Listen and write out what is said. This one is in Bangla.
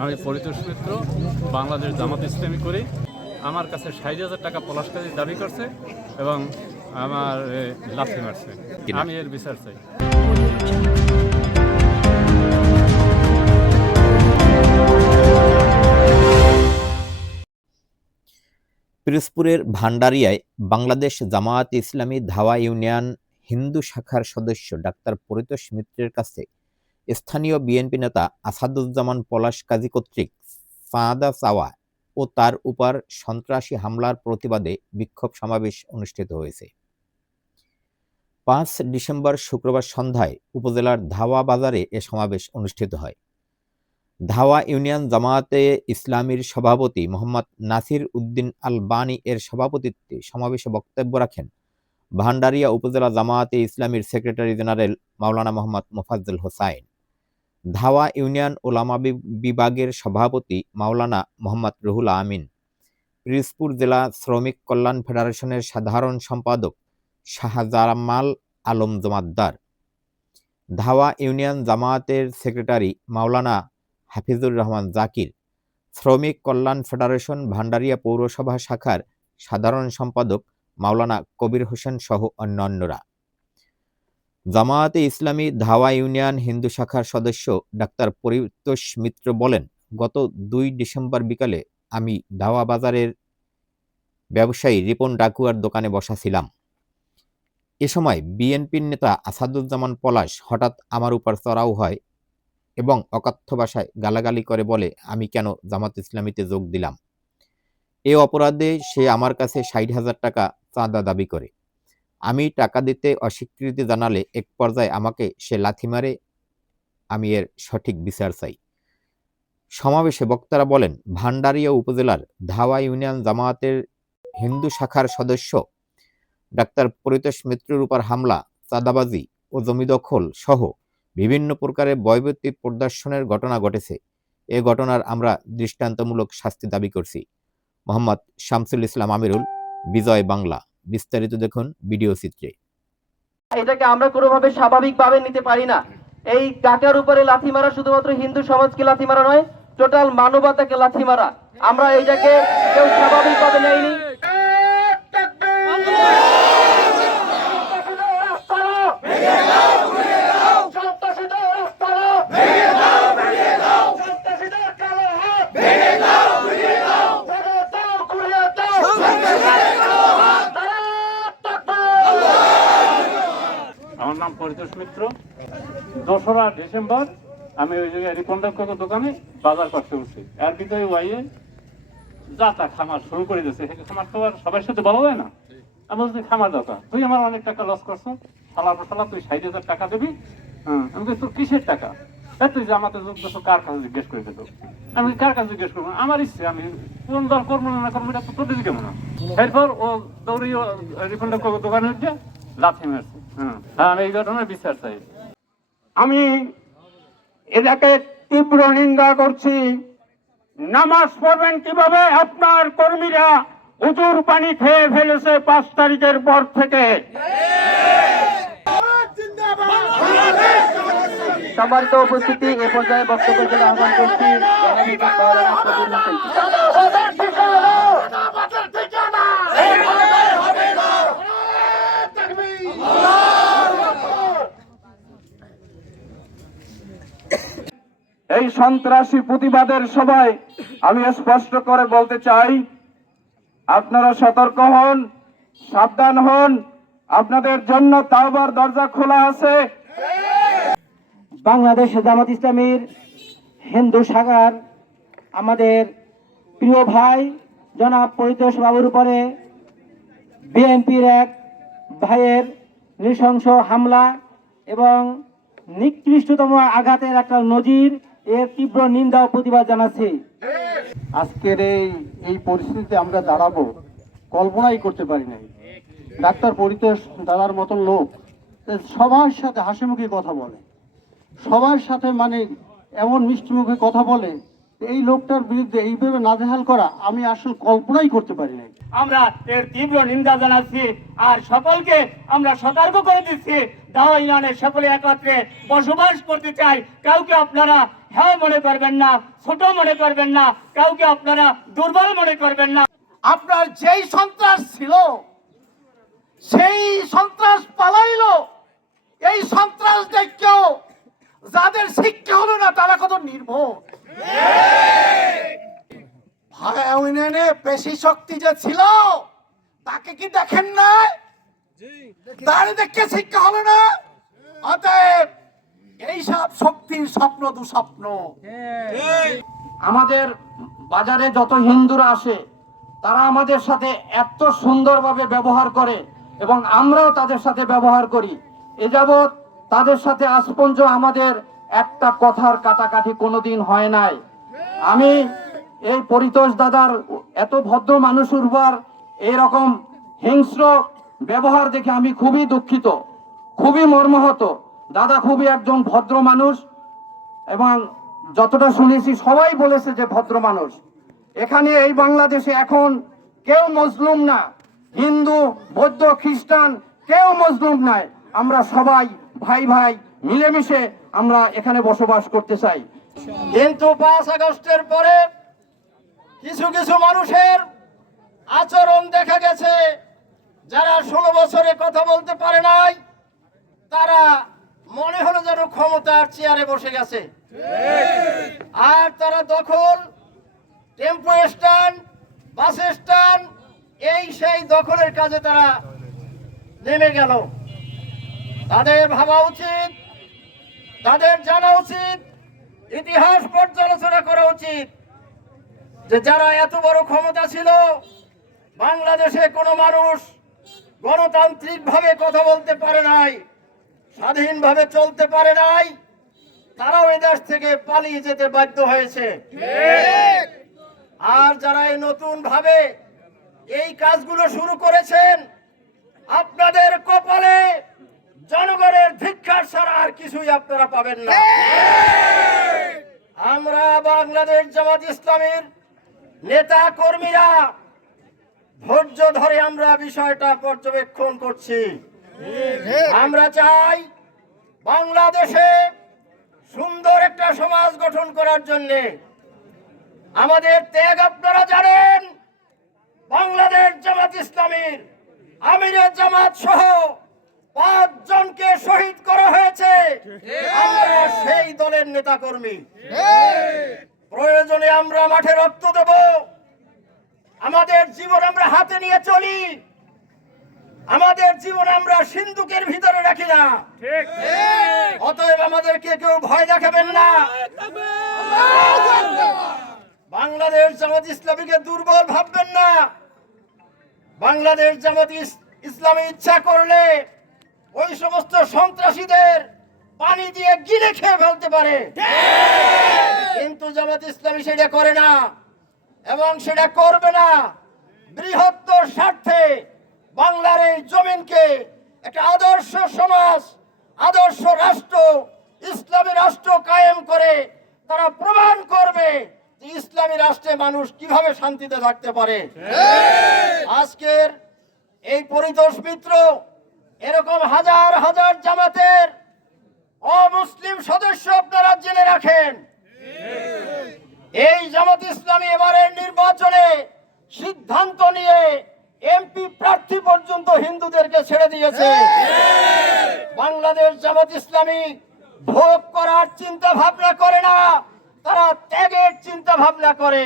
আমি পরিতোষ মিত্র, বাংলাদেশ জামাত ইসলামী করি। আমার কাছে 60,000 টাকা পলাশকারী দাবি করছে এবং আমার লাথি মারছে। আমি এর বিচার চাই। পিরোজপুরের ভান্ডারিয়ায় বাংলাদেশ জামায়াত ইসলামী ধাওয়া ইউনিয়ন হিন্দু শাখার সদস্য ডাক্তার পরিতোষ মিত্রের কাছে স্থানীয় বিএনপি নেতা আসাদুজ্জামান পলাশ কাজী কর্তৃক চাঁদা চাওয়া ও তার উপর সন্ত্রাসী হামলার প্রতিবাদে বিক্ষোভ সমাবেশ অনুষ্ঠিত হয়েছে। 5 ডিসেম্বর শুক্রবার সন্ধ্যায় উপজেলার ধাওয়া বাজারে এ সমাবেশ অনুষ্ঠিত হয়। ধাওয়া ইউনিয়ন জামায়াতে ইসলামীর সভাপতি মোহাম্মদ নাসির উদ্দিন আল বানী এর সভাপতিত্বে সমাবেশে বক্তব্য রাখেন ভান্ডারিয়া উপজেলা জামায়াতে ইসলামীর সেক্রেটারি জেনারেল মাওলানা মোহাম্মদ মোফাজ্জল হোসাইন, ধাওয়া ইউনিয়ন ওলামা বিভাগের সভাপতি মাওলানা মোহাম্মদ রুহুল আমিন, পিরোজপুর জেলা শ্রমিক কল্যাণ ফেডারেশনের সাধারণ সম্পাদক শাহজামাল আলম জমাদ্দার, ধাওয়া ইউনিয়ন জামায়াতের সেক্রেটারি মাওলানা হাফিজুর রহমান জাকির, শ্রমিক কল্যাণ ফেডারেশন ভান্ডারিয়া পৌরসভা শাখার সাধারণ সম্পাদক মাওলানা কবির হোসেন সহ অন্যান্যরা। জামায়াতে ইসলামী ধাওয়া ইউনিয়ন হিন্দু শাখার সদস্য ডাক্তার পরিতোষ মিত্র বলেন, গত 2 ডিসেম্বর বিকালে আমি ধাওয়া বাজারের ব্যবসায়ী রিপন ডাকুয়ার দোকানে বসা ছিলাম। এ সময় বিএনপির নেতা আসাদুজ্জামান পলাশ হঠাৎ আমার উপর চড়াও হয় এবং অকথ্য ভাষায় গালাগালি করে বলে আমি কেন জামাত ইসলামীতে যোগ দিলাম। এ অপরাধে সে আমার কাছে 60,000 টাকা চাঁদা দাবি করে। আমি টাকা দিতে অস্বীকৃতি জানালে এক পর্যায়ে আমাকে সে লাথি মারে। আমি এর সঠিক বিচার চাই। সমাবেশে বক্তারা বলেন, ভান্ডারিয়া উপজেলার ধাওয়া ইউনিয়ন জামায়াতের হিন্দু শাখার সদস্য ডাক্তার পরিতোষ মিত্রের উপর হামলা, চাঁদাবাজি ও জমি দখল সহ বিভিন্ন প্রকারের বৈভূতি প্রদর্শনের ঘটনা ঘটেছে। এ ঘটনার আমরা দৃষ্টান্তমূলক শাস্তি দাবি করছি। মোহাম্মদ শামসুল ইসলাম আমিরুল, বিজয় বাংলা। বিস্তারিত দেখুন ভিডিও চিত্রে। এটাকে আমরা কোনোভাবে স্বাভাবিকভাবে নিতে পারি না। এই কাকার উপরে লাথি মারা শুধুমাত্র হিন্দু সমাজকে লাথি মারা নয়, টোটাল মানবতাকে লাথি মারা। আমরা এইটাকে কেউ স্বাভাবিকভাবে নেইনি। আমার নাম পরিতোষ মিত্র। 2রা ডিসেম্বর আমি ওই জায়গায় রিপন ডাকুয়ার দোকানে বাজার করতে উঠছি। এর ভিতরে ওয়াইয়ে যাতা খামার শুরু করে দিয়েছে। খামার তো আর সবার সাথে বলা যায় না। আমি বলছি খামার দরকার, তুই আমার অনেক টাকা লস করছো, সালার পর সালা তুই 60,000 টাকা দিবি। আমি তোর কিসের টাকা? তুই যে আমাদের কার কাছে জিজ্ঞেস করে দিত। আমি কার কাছে জিজ্ঞেস করবো? আমার ইচ্ছে, আমি কোন দল করবো না করবো এটা তো তোর দিকে কেমন। এরপর ও দৌড়ি রিপন ডাকুয়ার দোকানে উঠে লাথি মারছে। আমি এই ঘটনার বিচার চাই। আমি এটাকে তীব্র নিন্দা করছি। নামাজ পড়বেন কিভাবে? আপনার কর্মীরা উজুর পানি খেয়ে ফেলেছে 5 তারিখের পর থেকে। সম্মানিত উপস্থিতি, এ পর্যায়ে বক্তব্যের জন্য আহ্বান করছি এই সন্ত্রাসী প্রতিবাদের সবাই আমি স্পষ্ট করে বলতে চাই, আপনারা সতর্ক হন, সাবধান হন। আপনাদের জন্য তাওবার দরজা খোলা আছে। বাংলাদেশ জামাত ইসলামীর হিন্দু শাখার আমাদের প্রিয় ভাই জনাব পরিতোষ বাবুর উপরে বিএনপির এক ভাইয়ের নৃশংস হামলা এবং নিকৃষ্টতম আঘাতের একটা নজির, এর তীব্র নিন্দা ও প্রতিবাদ জানাচ্ছি। আজকের এই পরিস্থিতিতে আমরা দাঁড়াবো কল্পনাই করতে পারি নাই। ডাক্তার পরিতোষ দাদার মতন লোক সবার সাথে হাসি মুখে কথা বলে, সবার সাথে মানে এমন মিষ্টি মুখে কথা বলে। এই লোকটার বিরুদ্ধে এইভাবে নাজেহাল করা আমি আসলে কল্পনাই করতে পারি নাই। আমরা এর তীব্র নিন্দা জানাচ্ছি আর সকলকে আমরা সতর্ক করে দিচ্ছি, দাওয়া ইউনিয়নের সকলে একত্রে বসবাস করতে চাই। কাউকে আপনারা হ্যাঁ মনে করবেন না, ছোট মনে করবেন না, কাউকে আপনারা দুর্বল মনে করবেন না। আপনার যেই সন্ত্রাস ছিল সেই সন্ত্রাস পালাইলো, এই সন্ত্রাস দেখেও যাদের শিক্ষা হলো না তারা কত নির্ভর। ভায়া ইউনিয়নে পেশি শক্তি যে ছিল তাকে কি দেখেন না? তার দেখে শিক্ষা হলো না। অতএব এইসব শক্তির স্বপ্ন দুঃস্বপ্ন। আমাদের বাজারে যত হিন্দুরা আসে তারা আমাদের সাথে এত সুন্দরভাবে ব্যবহার করে এবং আমরাও তাদের সাথে ব্যবহার করি। এ যাবৎ তাদের সাথে আজ পর্যন্ত আমাদের একটা কথার কাটাকাটি কোনোদিন হয় নাই। আমি এই পরিতোষ দাদার এত ভদ্র মানুষের উপর এইরকম হিংস্র ব্যবহার দেখে আমি খুবই দুঃখিত, খুবই মর্মাহত। দাদা খুবই একজন ভদ্র মানুষ এবং যতটা শুনেছি সবাই বলেছে যে ভদ্র মানুষ। এখানে এই বাংলাদেশে এখন কেউ মজলুম না, হিন্দু বৌদ্ধ খ্রিস্টান কেউ মজলুম নাই। আমরা সবাই ভাই ভাই মিলেমিশে আমরা এখানে বসবাস করতে চাই। কিন্তু 5 আগস্টের পরে কিছু কিছু মানুষের আচরণ দেখা গেছে, যারা 16 বছরে কথা বলতে পারে নাই তারা মনে হলো যেন ক্ষমতার চেয়ারে বসে গেছে। আর তারা দখল, টেম্পো স্ট্যান্ড, বাস স্ট্যান্ড, এই সেই দখলের কাজে তারা নেমে গেল। তাদের ভাবা উচিত, তাদের জানা উচিত, ইতিহাস পর্যালোচনা করা উচিত যে যারা এত বড় ক্ষমতা ছিল, বাংলাদেশে কোনো মানুষ গণতান্ত্রিক ভাবে কথা বলতে পারে নাই, স্বাধীনভাবে চলতে পারে নাই, তারাও এই দেশ থেকে পালিয়ে যেতে বাধ্য হয়েছে। আর যারা এই নতুন ভাবে এই কাজগুলো শুরু করেছেন, আপনাদের কপালে জনগণের ধিক্কার ছাড়া আর কিছুই আপনারা পাবেন না। আমরা বাংলাদেশ জামাত ইসলামীর নেতা কর্মীরা ধৈর্য ধরে আমরা বিষয়টা পর্যবেক্ষণ করছি। আমরা চাই বাংলাদেশে সুন্দর একটা সমাজ গঠন করার জন্য আমাদের ত্যাগ আপনারা জানেন। বাংলাদেশ জামাত ইসলামীর আমিরে জামাত সহ 5 জনকে শহীদ করা হয়েছে। আমরা সেই দলের নেতা কর্মী। প্রয়োজনে আমরা মাঠে রক্ত দেব, আমাদের জীবন আমরা হাতে নিয়ে চলি, আমাদের জীবন আমরা সিন্ধুকের ভিতরে রাখি না। অতএব আমাদেরকে কেউ ভয় দেখাবেন না। বাংলাদেশ জামাত ইসলামীকে দুর্বল ভাববেন না। বাংলাদেশ জামাত ইসলামী ইচ্ছা করলে ওই সমস্ত সন্ত্রাসীদের পানি দিয়ে গিলে খেয়ে ফেলতে পারে, কিন্তু জামাত ইসলামী সেটা করে না এবং সেটা করবে না। বৃহত্তর স্বার্থে বাংলার এই জমিনকে একটা আদর্শ সমাজ, আদর্শ রাষ্ট্র, ইসলামী রাষ্ট্র কায়েম করে তারা প্রমাণ করবে যে ইসলামী রাষ্ট্রে মানুষ কিভাবে শান্তিতে থাকতে পারে। আজকের এই পরিতোষ মিত্র এরকম হাজার হাজার জামাতের অমুসলিম সদস্য আপনারা জেনে রাখেন। এই জামাত ইসলামী এবারের নির্বাচনে সিদ্ধান্ত নিয়ে এমপি প্রার্থী পর্যন্ত হিন্দুদেরকে ছেড়ে দিয়েছে। বাংলাদেশ জামাত ইসলামী ভোগ করার চিন্তা ভাবনা করে না, তারা ত্যাগের চিন্তা ভাবনা করে।